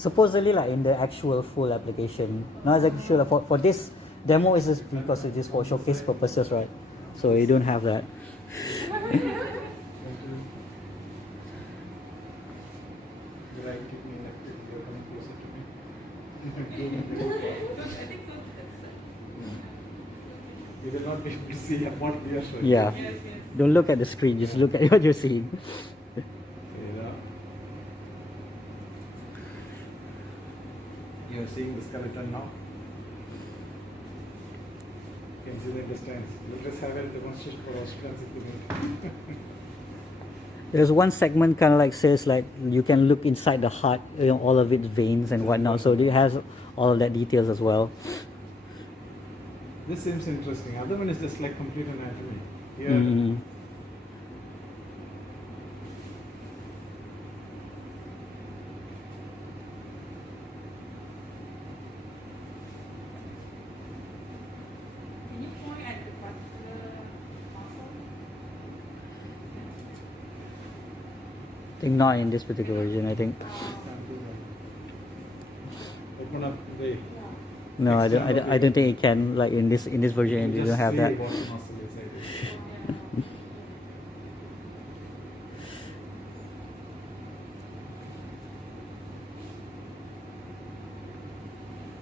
supposedly like in the actual full application, not exactly sure for this demo is just because it is for showcase purposes, right? So you don't have that. You will not be able to see what we are showing. Yeah. Don't look at the screen, just look at what you're seeing. You are seeing the skeleton now. You can see the distance. Let us have a demonstration for our students if you need. There's one segment kind of like says like you can look inside the heart, you know, all of its veins and whatnot. So it has all of that details as well. This seems interesting. Other one is just like complete anatomy. Here, Mm-hmm. Can you point at the particular muscle? I think not in this particular version, I think. open up the. No, I don't think it can, like in this version you don't have that.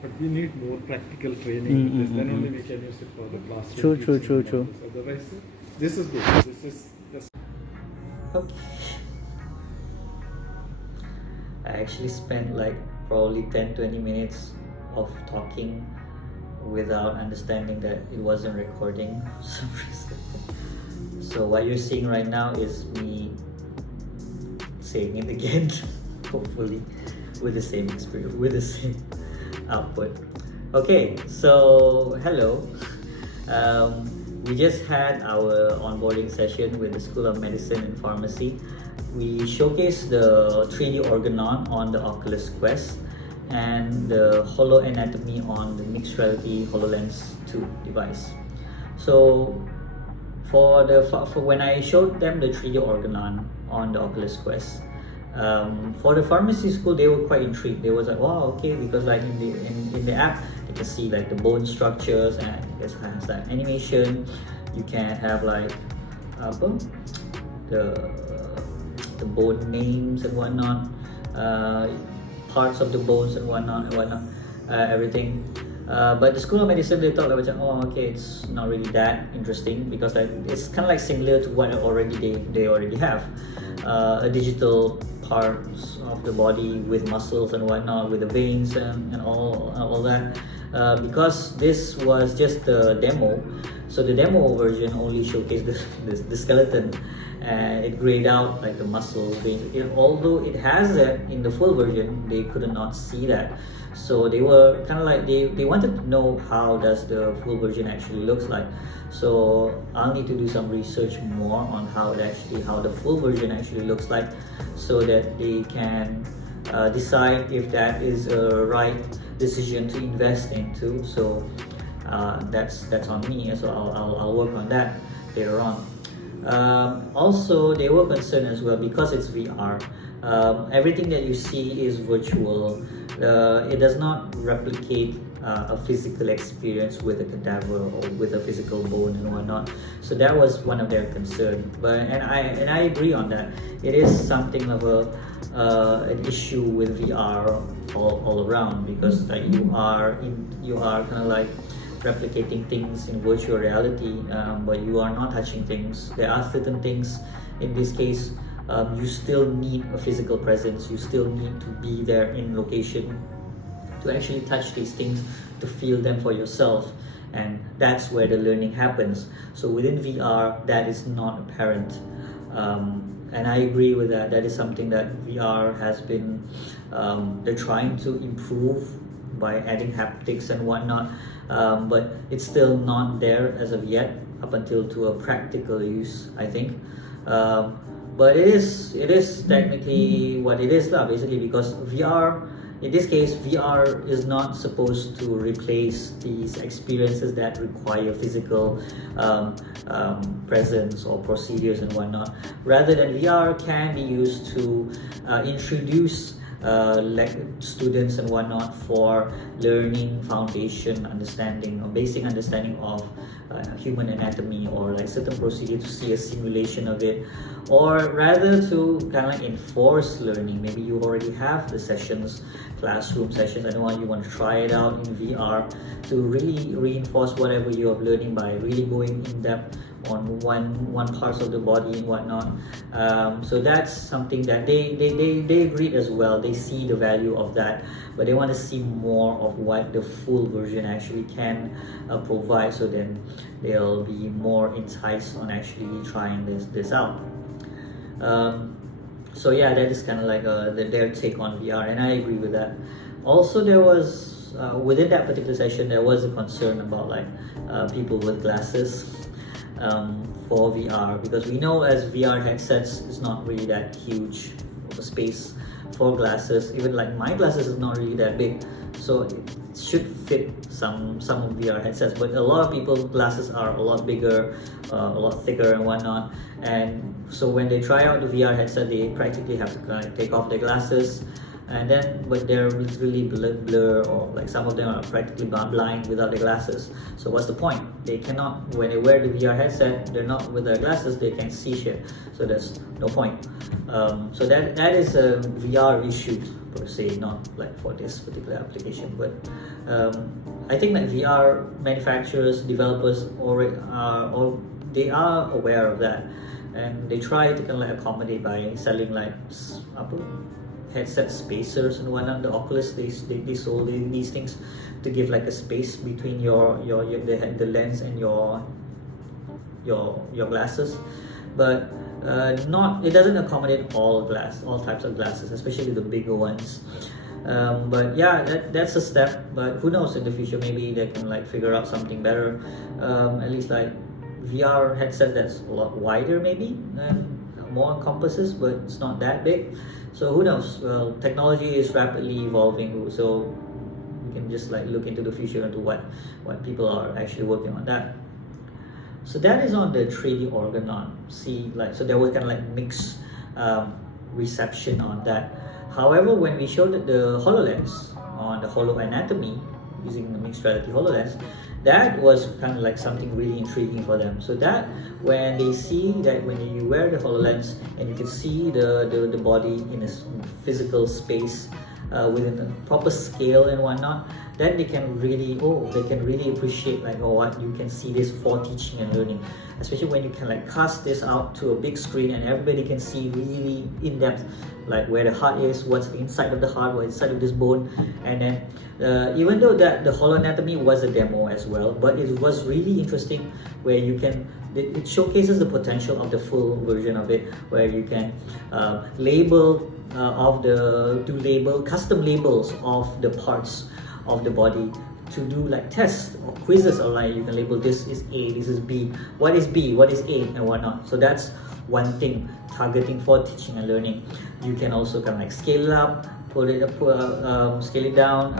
But we need more practical training with this, then only we can use it for the classroom. True. Otherwise, this is good. This is just. Okay. I actually spent like probably 10-20 minutes of talking without understanding that it wasn't recording for some reason. So what you're seeing right now is me saying it again, hopefully with the same experience, with the same output. Okay, so hello. We just had our onboarding session with the School of Medicine and Pharmacy. We showcased the 3D Organon on the Oculus Quest and the HoloAnatomy on the mixed reality HoloLens 2 device. So for when I showed them the 3D Organon on the Oculus Quest, for the pharmacy school, they were quite intrigued. They was like, wow, okay, because like in the app, you can see like the bone structures and it has like animation. You can have like the bone names and whatnot, parts of the bones and whatnot, everything. But the School of Medicine, they thought like, oh, okay, it's not really that interesting because like it's kind of like similar to what they already have, a digital parts of the body with muscles and whatnot, with the veins and all that. Because this was just the demo, so the demo version only showcased the skeleton. It grayed out like the muscles, veins. Although it has that in the full version, they could not see that. So they were kind of like they wanted to know how does the full version actually looks like. So I'll need to do some research more on how the full version actually looks like, so that they can decide if that is a right decision to invest into. So that's on me. So I'll work on that later on. Also, they were concerned as well because it's VR. Everything that you see is virtual. It does not replicate a physical experience with a cadaver or with a physical bone and whatnot. So that was one of their concerns. And I agree on that. It is something of an issue with VR all around, because like you are kind of like replicating things in virtual reality, but you are not touching things. There are certain things in this case you still need a physical presence. You still need to be there in location to actually touch these things, to feel them for yourself, and that's where the learning happens. So within VR, that is not apparent, and I agree with that. That is something that VR has been they're trying to improve by adding haptics and whatnot, but it's still not there as of yet, up until to a practical use, I think. But it is technically what it is, basically, because VR, in this case, VR is not supposed to replace these experiences that require physical presence or procedures and whatnot. Rather than VR can be used to introduce students and whatnot for learning foundation understanding or basic understanding of human anatomy, or like certain procedure to see a simulation of it, or rather to kind of like enforce learning. Maybe you already have the sessions, classroom sessions, and you want to try it out in VR to really reinforce whatever you are learning by really going in depth on one parts of the body and whatnot. So that's something that they agreed as well. They see the value of that, but they want to see more of what the full version actually can provide, so then they'll be more enticed on actually trying this out. So yeah, that is kind of like their take on VR, and I agree with that. Also, there was within that particular session, there was a concern about like people with glasses for VR, because we know as VR headsets is not really that huge of a space for glasses. Even like my glasses is not really that big, so it should fit some of VR headsets, but a lot of people's glasses are a lot bigger, a lot thicker and whatnot, and so when they try out the VR headset, they practically have to kind of take off their glasses, and then but they're really blur, or like some of them are practically blind without their glasses. So what's the point? They cannot, when they wear the VR headset, they're not with their glasses, they can see shit, so there's no point. So that is a VR issue per se, not like for this particular application, but I think that VR manufacturers, developers already are, or they are aware of that, and they try to kind of like accommodate by selling like headset spacers and whatnot. The Oculus, they sold these things to give like a space between the lens and your glasses, but it doesn't accommodate all types of glasses, especially the bigger ones. But yeah, that's a step, but who knows, in the future maybe they can like figure out something better, at least like VR headset that's a lot wider, maybe more encompasses, but it's not that big. So who knows? Well, technology is rapidly evolving, so we can just like look into the future into what people are actually working on that. So that is on the 3D Organon. See, like, so there was kind of like mixed reception on that. However, when we showed the HoloLens on the HoloAnatomy using the mixed reality HoloLens, that was kind of like something really intriguing for them. So that when they see that when you wear the HoloLens and you can see the body in a physical space within a proper scale and whatnot, then they can really appreciate like, oh, what you can see this for teaching and learning, especially when you can like cast this out to a big screen and everybody can see really in depth like where the heart is, what's inside of the heart, what's inside of this bone. And then even though that the HoloAnatomy was a demo as well, but it was really interesting where you can, it showcases the potential of the full version of it, where you can label custom labels of the parts of the body to do like tests or quizzes, or like you can label this is A, this is B, what is B, what is A, and whatnot. So that's one thing, targeting for teaching and learning. You can also kind of like scale it up, scale it down,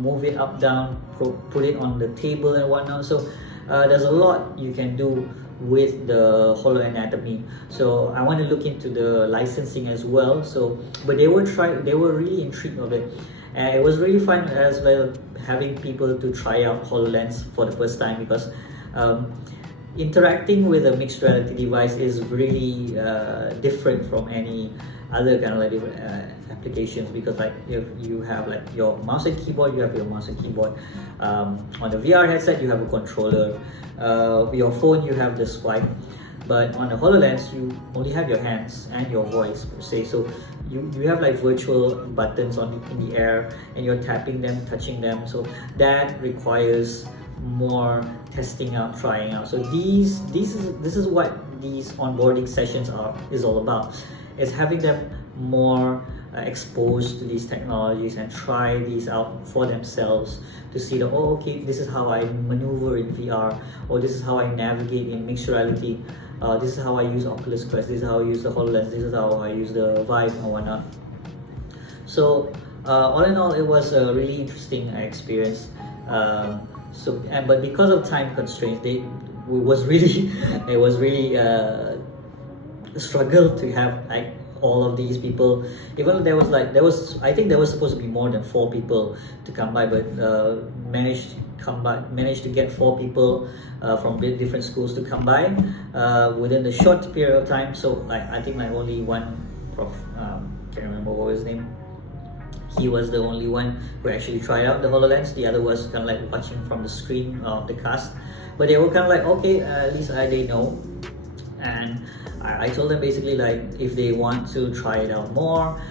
move it up, down, put it on the table and whatnot. So there's a lot you can do with the HoloAnatomy. So I want to look into the licensing as well. So, but they were really intrigued of it. And it was really fun as well having people to try out HoloLens for the first time, because interacting with a mixed reality device is really different from any other kind of like applications, because like if you have like your mouse and keyboard, you have your mouse and keyboard. On the VR headset, you have a controller. Your phone, you have the swipe. But on the HoloLens, you only have your hands and your voice per se. So you have like virtual buttons in the air, and you're tapping them, touching them. So that requires more testing out, trying out. So this is what these onboarding sessions is all about. Is having them more exposed to these technologies and try these out for themselves to see that, oh, okay, this is how I maneuver in VR, or this is how I navigate in mixed reality. This is how I use Oculus Quest, this is how I use the HoloLens, this is how I use the Vive and whatnot. So all in all, it was a really interesting experience. But because of time constraints, it was really a struggle to have like all of these people. Even there was I think there was supposed to be more than 4 people to come by, but managed to get 4 people from different schools to come by within the short period of time. So I think like only one prof, can't remember what was his name. He was the only one who actually tried out the HoloLens. The other was kind of like watching from the screen of the cast. But they were kind of like, okay, at least they know. And I told them basically like if they want to try it out more,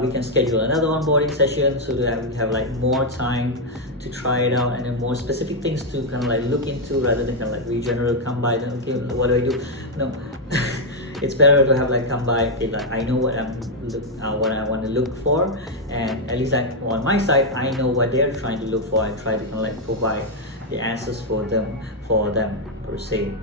we can schedule another onboarding session so that we have like more time to try it out and then more specific things to kind of like look into rather than kind of like general come by. Then okay, what do I do? No. It's better to have like come by, okay, like I know what what I want to look for, and at least like on my side I know what they're trying to look for and try to kind of like provide the answers for them per se.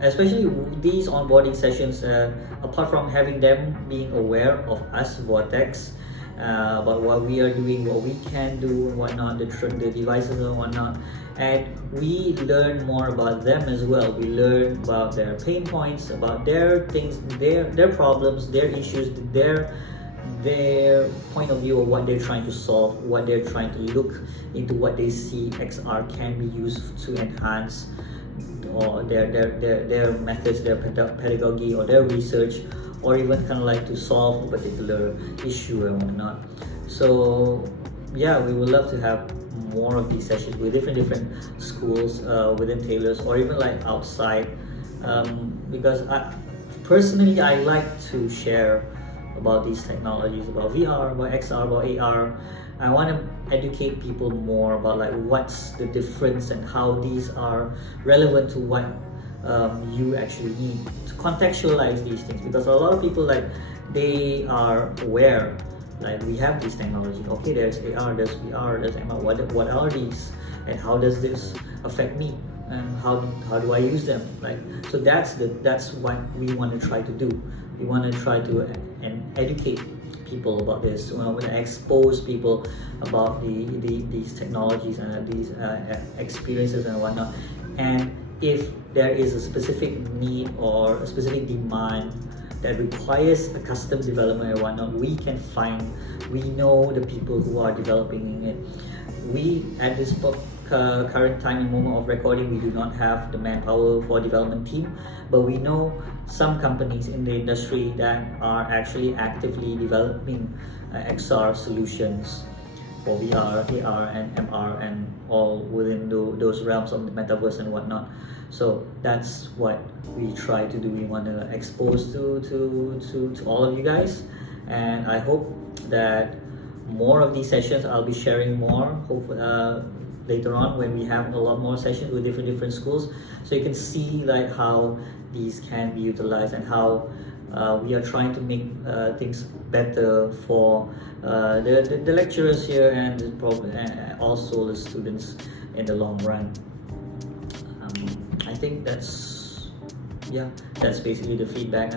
Especially these onboarding sessions, apart from having them being aware of us Vortex, about what we are doing, what we can do and whatnot, the devices and whatnot, and we learn more about them as well. We learn about their pain points, about their things, their problems, their issues, their point of view of what they're trying to solve, what they're trying to look into, what they see XR can be used to enhance, or their methods, their pedagogy, or their research, or even kind of like to solve a particular issue and whatnot. So yeah, we would love to have more of these sessions with different schools within Taylor's, or even like outside, because personally I like to share about these technologies, about VR, about XR, about AR. I want to educate people more about like what's the difference and how these are relevant to what you actually need to contextualize these things, because a lot of people like they are aware like we have these technologies. Okay, there's AR, there's VR, there's MR. What are these, and how does this affect me, and how do I use them? Like, so that's what we want to try to do. We want to try to educate people about this. We want to expose people about these technologies and these experiences and whatnot. And if there is a specific need or a specific demand that requires a custom development and whatnot, we know the people who are developing it. We, at this current time and moment of recording, we do not have the manpower for development team, but we know some companies in the industry that are actually actively developing XR solutions for VR, AR, and MR, and all within those realms of the metaverse and whatnot. So that's what we try to do. We want to expose to all of you guys, and I hope that more of these sessions I'll be sharing more. Hopefully later on when we have a lot more sessions with different schools, so you can see like how these can be utilized and how we are trying to make things better for the lecturers here and also the students in the long run. I think that's basically the feedback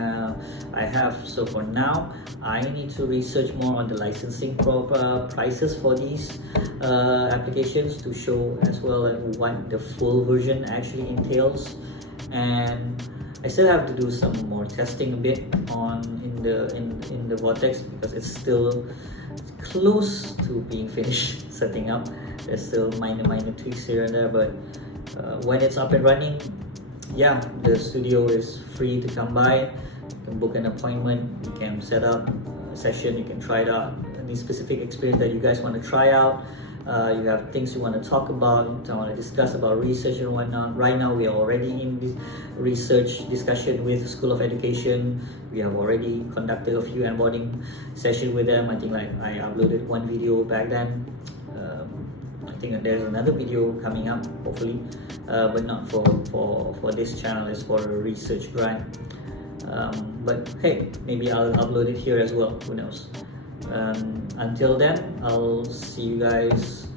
I have. So for now, I need to research more on the licensing prices for these applications to show as well what the full version actually entails, and I still have to do some more testing a bit in the Vortex, because it's still close to being finished setting up. There's still minor tweaks here and there, but when it's up and running, yeah, the studio is free to come by. You can book an appointment, you can set up a session, you can try it out, any specific experience that you guys want to try out. You have things you want to talk about, you want to discuss about research and whatnot. Right now we are already in this research discussion with School of Education. We have already conducted a few onboarding sessions with them. I think like I uploaded one video back then. I think there's another video coming up hopefully, but not for this channel. It's for a research grant, but hey, maybe I'll upload it here as well, who knows. Until then, I'll see you guys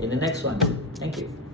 in the next one. Thank you.